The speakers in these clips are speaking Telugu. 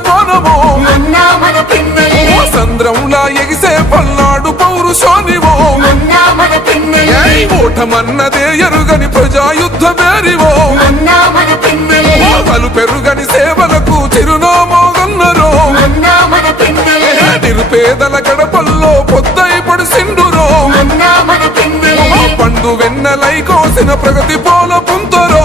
సంధించిన బోనమో అన్న మన పిన్నెల్లి సంద్రంలా ఎగిసే పల్నాడు పౌరుషానివో. ఓటమన్నదే ఎరుగని ప్రజాయుద్ధ మేరివో. పలు పెరుగని సేవలకు చిరునామోగన్నరో. నిరుపేదల గడపల్లో పొద్దై పడిసిండురో. పండు వెన్నెలై కోసిన ప్రగతి పోల పుంతరో.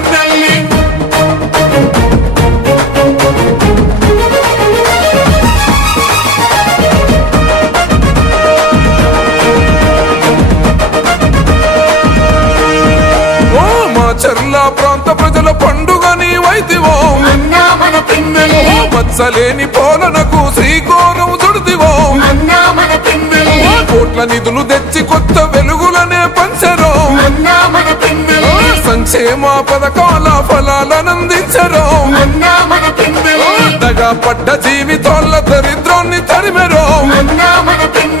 అన్న మన పిన్నెల్లి మత్సలేని పోలనకు శ్రీకోరం చుడిదివో అన్న మన పిన్నెల్లి కోట్ల నిధులు తెచ్చి కొత్త వెలుగులనే పంచరో. మన పిన్నెల్లి సంక్షేమ పథకాల ఫలాలనందించరో. మన పిన్నెల్లి దగా పడ్డ జీవితాల దరిద్రాన్ని తరిమెరో. మన పిన్నెల్లి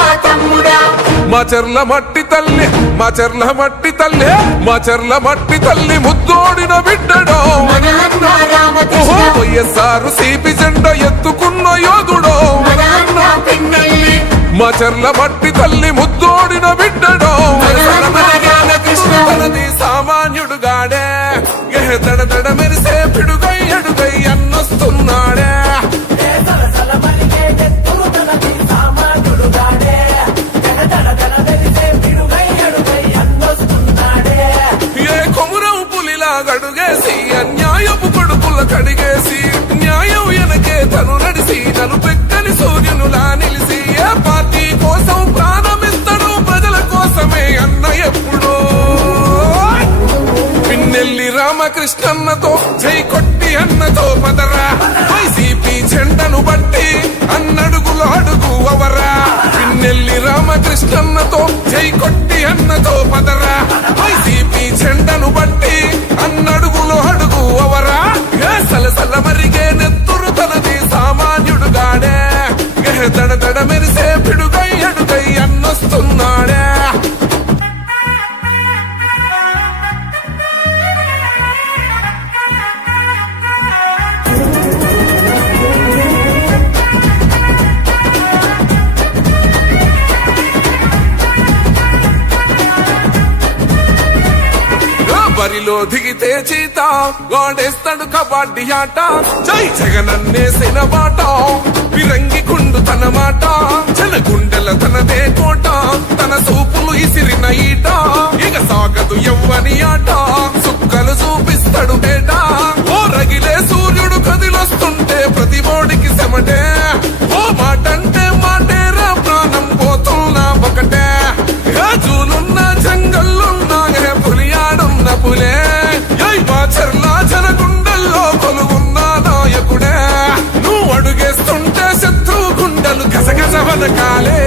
మా చెర్ల మట్టి తల్లి మా చెర్ల మట్టి తల్లి మా చెర్ల మట్టి తల్లి ముద్దోడిన బిడ్డడో. వైఎస్ఆర్ సిపి జెండ ఎత్తుకున్న యోధుడో. మా చెర్ల మట్టి తల్లి ముద్దోడిన బిడ్డడో. మన అన్న కొట్టి గోడేస్తాడు కబడ్డీ ఆట. జై జగనన్నేసిన బాట పథకాలే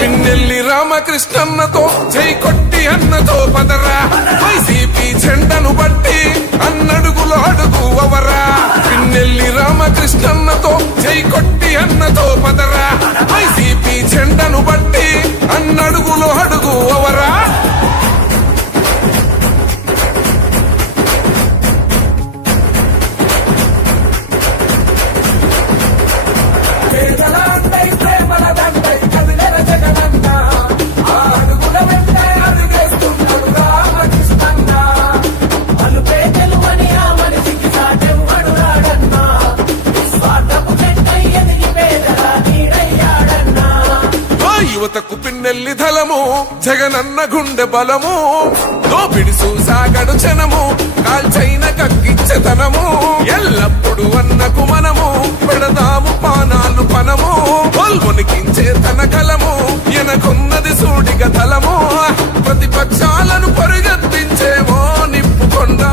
పిన్నెల్లి రామకృష్ణన్నతో జై కొట్టి అన్నతో పదరా. వైసీపీ జెండను బట్టి అన్నడుగులు అడుగు అవరా. పిన్నెల్లి రామకృష్ణన్నతో జై కొట్టి అన్నతో పదరా. యువతకు పిన్నెల్లి ధలము జగనన్న గుండె బలము దోపిడి సాగడు జనము కాల్చైన కక్కిచ్చతనము ఎల్లప్పుడు అన్నకు మనము పెడదాము పానాలు పనము పొల్మునికించే తన కలము ఎనకున్నది సూడిగ తలము ప్రతిపక్షాలను పరిగెత్తించేమో నిప్పుకొండా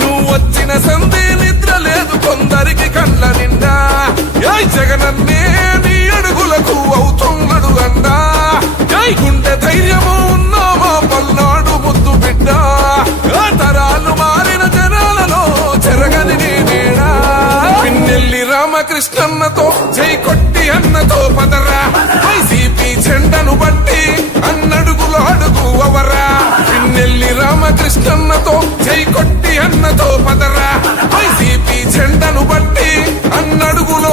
నువ్వు వచ్చిన సంధి నిద్ర లేదు కొందరికి కళ్ళ నిండా. జగనన్నే! ధైర్యము ఉన్నావా పల్నాడు ముద్దు బిడ్డ? తరాలు మారిన జనాలలో జరగని నేనేడా పిన్నెల్లి రామకృష్ణన్నతో జై కొట్టి అన్నతో పదరా. వైసీపీ జెండను బట్టి అన్నడుగులు అడుగు అవరా పిన్నెల్లి రామకృష్ణన్నతో జై కొట్టి అన్నతో పదరా. వైసీపీ జెండను బట్టి అన్నడుగులు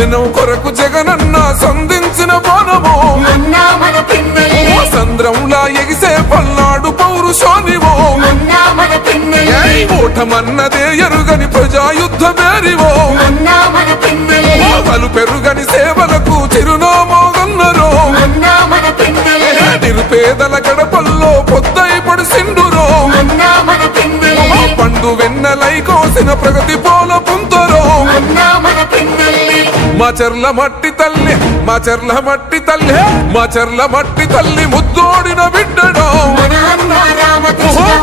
జనం కొరకు జగనన్న సంధించిన బాణము. సంద్రంలా ఎగిసే పల్నాడు పౌరుషానివో. ఓటమన్నదే ఎరుగని ప్రజాయుద్ధ మేరివో అన్న మన పిన్నెల్లి పలు పెరుగని సేవలకు చిరునామోగన్నరో. నిరుపేదల గడపల్లో పొద్దై పడిసిండురో. పండు వెన్నెలై కోసిన ప్రగతి పోల పుంతరో. మా చెర్ల మట్టి తల్లి మా చెర్ల మట్టి తల్లి మా చెర్ల మట్టి తల్లి ముద్దోడిన బిడ్డడో.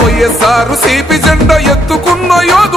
వైఎస్ఆర్ సిపి జెండా ఎత్తుకున్న యోధుడో.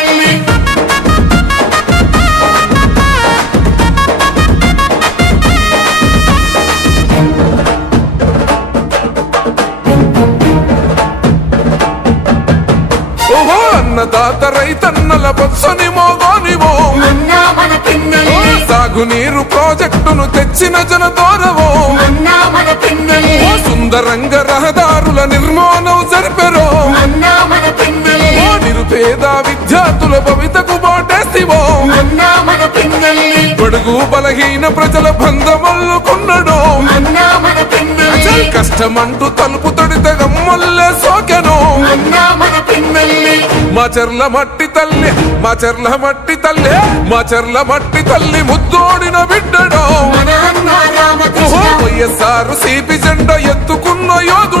అన్నదాత రైతన్నల బొత్సని మోగోనివో. సాగునీరు ప్రాజెక్టును తెచ్చిన జనదోరవో సుందరంగ రహదారుల నిర్మాణం జరిపెరో. నిరుపేద విద్యార్థుల భవితకు బాటేసివో బడుగు బలహీన ప్రజల బంధమల్లుకున్నడో కష్టమంటూ తలుపు తడితే గమ్మల్లే సోకెను? మా చెర్ల మట్టి తల్లి మా చెర్ల మట్టి తల్లి మా చెర్ల మట్టి తల్లి ముద్దోడిన బిడ్డడో? వైఎస్ఆర్ సిపి జెండా ఎత్తుకున్న యోధుడో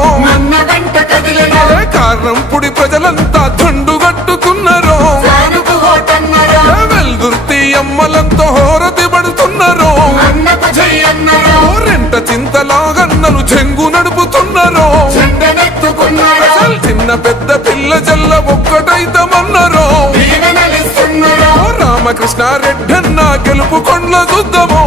ఏ కారణం పుడి ప్రజలంతా దండు కట్టుకున్నారు. జానుకు ఓటన్నరా. వెల్దుర్తి అమ్మలంతో హోరతి అన్నరా రెంట చింతలాగన్నలు చెంగు నడుపుతున్నారు. చిన్న పెద్ద పిల్ల జల్ల ఒక్కటైతమన్నారు. దీవెనలిస్తున్నరా. రామకృష్ణారెడ్డన్న గెలుపు కొండ్ల చూద్దాము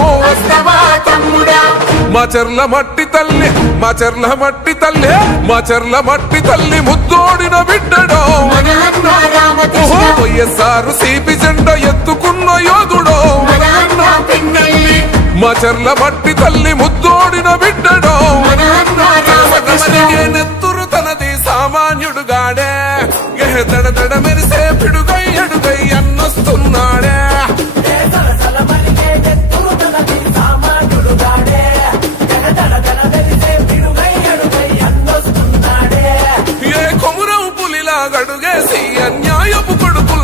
మా చెర్ల మట్టి తల్లి మా చెర్ల మట్టి తల్లి మా చెర్ల మట్టి తల్లి ముద్దోడిన బిడ్డడో. వైఎస్ఆర్ సిపి జెండ ఎత్తుకున్న యోధుడో. మా చెర్ల మట్టి తల్లి ముద్దోడిన బిడ్డడో. నెత్తురు తనది సామాన్యుడుగాడే. ఎహ దడ దడ మెరిసే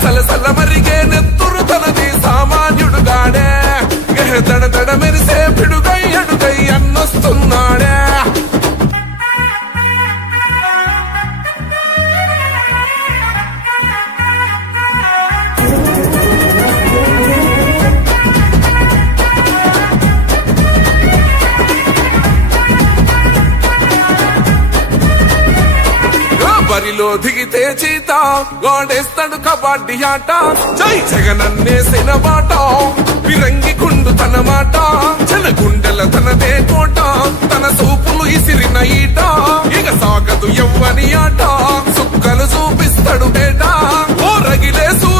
ఏ సలసల గాడేస్తాడు కబడ్డీ ఆట. జై జగనన్నేసిన మాట విరంగి కుండు తన మాట. జన గుండెల తనదే కోట. తన సూపులు ఇసిరిన ఈట. ఇక సాగదు ఎవ్వని ఆట. సుక్కలు చూపిస్తాడు బేట ఓ రగిలే సూర్యుడు